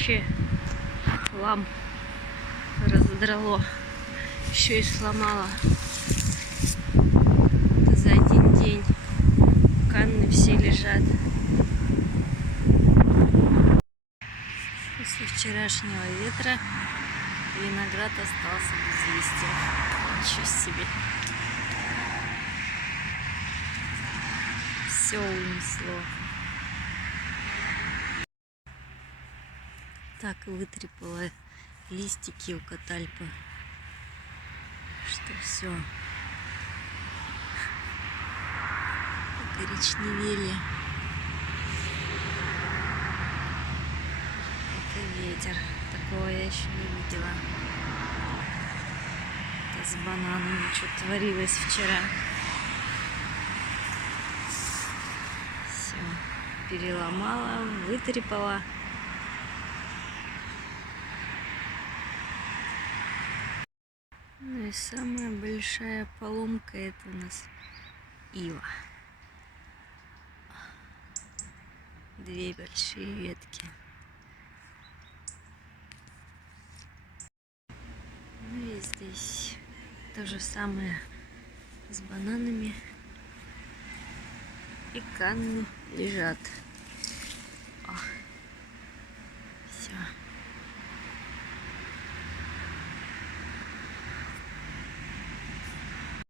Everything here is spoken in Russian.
вообще хлам разодрало. Еще и сломала. Это за один день. Канны все лежат. После вчерашнего ветра виноград остался без листьев. Ничего себе. Все унесло. Так вытрепала листики у катальпы, что все коричневели. Это ветер. Такого я еще не видела. Это с бананами что творилось вчера. Все переломала, вытрепала. Ну и самая большая поломка — это у нас ива. Две большие ветки. Ну и здесь то же самое с бананами. И канны лежат. О.